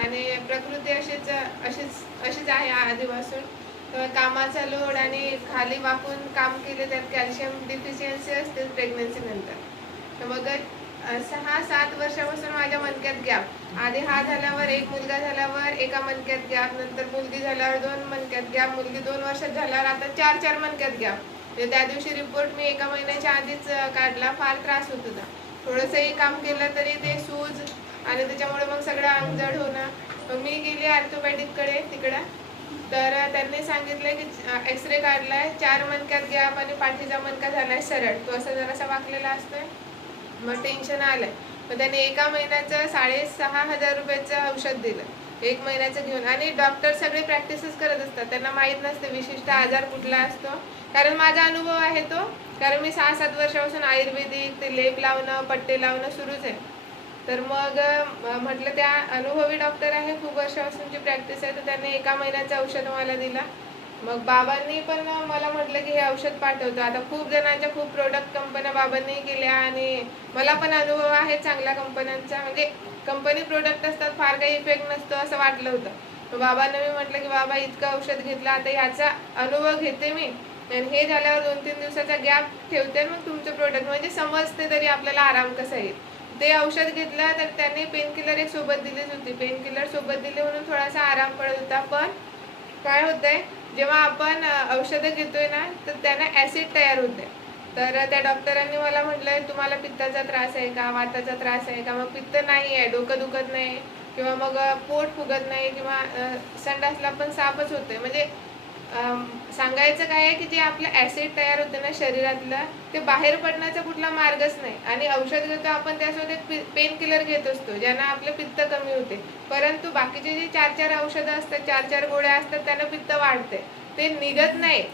आणि प्रकृती अशीच आहे आधीपासून. तर कामाचा लोड आणि खाली वाकून काम केले त्यात कॅल्शियम डिफिशियन्सी असते प्रेग्नन्सी नंतर. तर मग 6-7 वर्षापासून माझ्या मणक्यात गॅप. आधी हा झाल्यावर एक मुलगा झाल्यावर एका मणक्यात गॅप, नंतर मुलगी झाल्यावर 2 मणक्यात गॅप, मुलगी 2 वर्षात झाल्यावर आता 4-4 मणक्यात गॅप. म्हणजे त्या दिवशी रिपोर्ट मी 1 महिन्याच्या आधीच काढला. फार त्रास होत होता. थोडंसंही काम केलं तरी ते सूज आणि त्याच्यामुळे मग सगळं अंग जड होणं. मग मी गेली ऑर्थोपॅडिककडे तिकडं. तर त्यांनी सांगितलं की एक्सरे काढलाय, 4 मणक्यात गॅप आणि पाठीचा मणका झालाय सरळ. तो असा जरासा वाकलेला असतोय. मग टेन्शन आलंय. मग त्याने 1 महिन्याचं 6,500 रुपयाचं औषध दिलं. 1 महिन्याचं घेऊन. आणि डॉक्टर सगळे प्रॅक्टिसच करत असतात. त्यांना माहीत नसते विशिष्ट आजार कुठला असतो. कारण माझा अनुभव आहे तो. कारण मी 6-7 वर्षापासून आयुर्वेदिक ते लेप लावणं पट्टे लावणं सुरूच आहे. तर मग म्हटलं त्या अनुभवी डॉक्टर आहे, खूप वर्षापासूनची प्रॅक्टिस आहे. तर त्यांनी 1 महिन्याचं औषध मला दिला. मग बाबांनी पण मला म्हटलं की हे औषध पाठवतो. आता खूप जणांच्या खूप प्रोडक्ट कंपन्या बाबांनी केल्या आणि मला पण अनुभव आहे चांगल्या कंपन्यांचा. म्हणजे कंपनी प्रोडक्ट असतात, फार काही इफेक्ट नसतो असं वाटलं होतं. मग बाबांना मी म्हटलं की बाबा इतकं औषध घेतलं, आता ह्याचा अनुभव घेते मी आणि हे झाल्यावर 2-3 दिवसाचा गॅप ठेवते. मग तुमचं प्रोडक्ट म्हणजे समजते तरी आपल्याला आराम कसा येईल. ते औषध घेतलं तर त्यांनी पेनकिलर एक सोबत दिलीच होती. पेनकिलर सोबत दिली म्हणून थोडासा आराम पडत होता. पण काय होतंय, जेव्हा आपण औषधं घेतोय ना तर त्यांना ॲसिड तयार होते. तर त्या डॉक्टरांनी मला म्हटलं तुम्हाला पित्ताचा त्रास आहे का, वाताचा त्रास आहे का. मग पित्त नाही आहे, डोकं दुखत नाही किंवा मग पोट फुगत नाही किंवा संडासला पण साफच होते. म्हणजे सांगायचं काय आहे की जे आपलं ॲसिड तयार होतं ना शरीरातलं, ते बाहेर पडण्याचा कुठला मार्गच नाही. आणि औषध घेतो आपण त्यासोबत एक पेन किलर घेत असतो ज्यांना आपलं पित्त कमी होते. परंतु बाकीचे जे 4-4 औषधं असतात, 4-4 गोळ्या असतात, त्यांना पित्त वाढते, ते निघत नाही.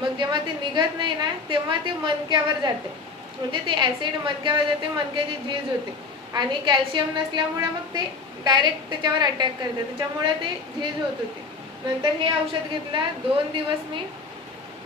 मग जेव्हा ते निघत नाही ना तेव्हा ते मणक्यावर जाते. म्हणजे ते ॲसिड मणक्यावर जाते, मणक्याची झीज होते. आणि कॅल्शियम नसल्यामुळे मग ते डायरेक्ट त्याच्यावर अटॅक करते, त्याच्यामुळे ते झीज होत होते. नंतर हे औषध घेतलं 2 दिवस मी.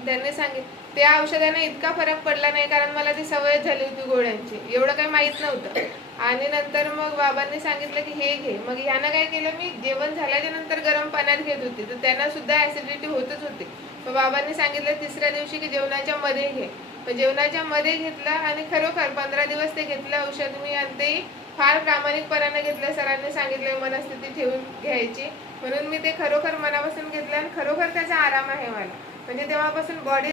त्यांनी सांगितलं त्या औषधाने इतका फरक पडला नाही, कारण मला ती सवय झाली होती गोळ्यांची, एवढं काही माहीत नव्हतं. आणि नंतर मग बाबांनी सांगितलं की हे घे. मग ह्यानं काय केलं, मी जेवण झाल्याच्या नंतर गरम पाण्यात घेत होते तर त्यांना सुद्धा ॲसिडिटी होतच होती. मग बाबांनी सांगितलं 3ऱ्या दिवशी की जेवणाच्या मध्ये घे. मग जेवणाच्या मध्ये घेतलं आणि खरोखर 15 दिवस ते घेतलं औषध मी. आणि ते फार प्रामाणिकपणाने घेतलं. सरांनी सांगितलं मनस्थिती ठेवून घ्यायची, म्हणून मी ते खरोखर मनापासून घेतलं आणि खरोखर त्याचा आराम आहे मला. म्हणजे तेव्हापासून बॉडी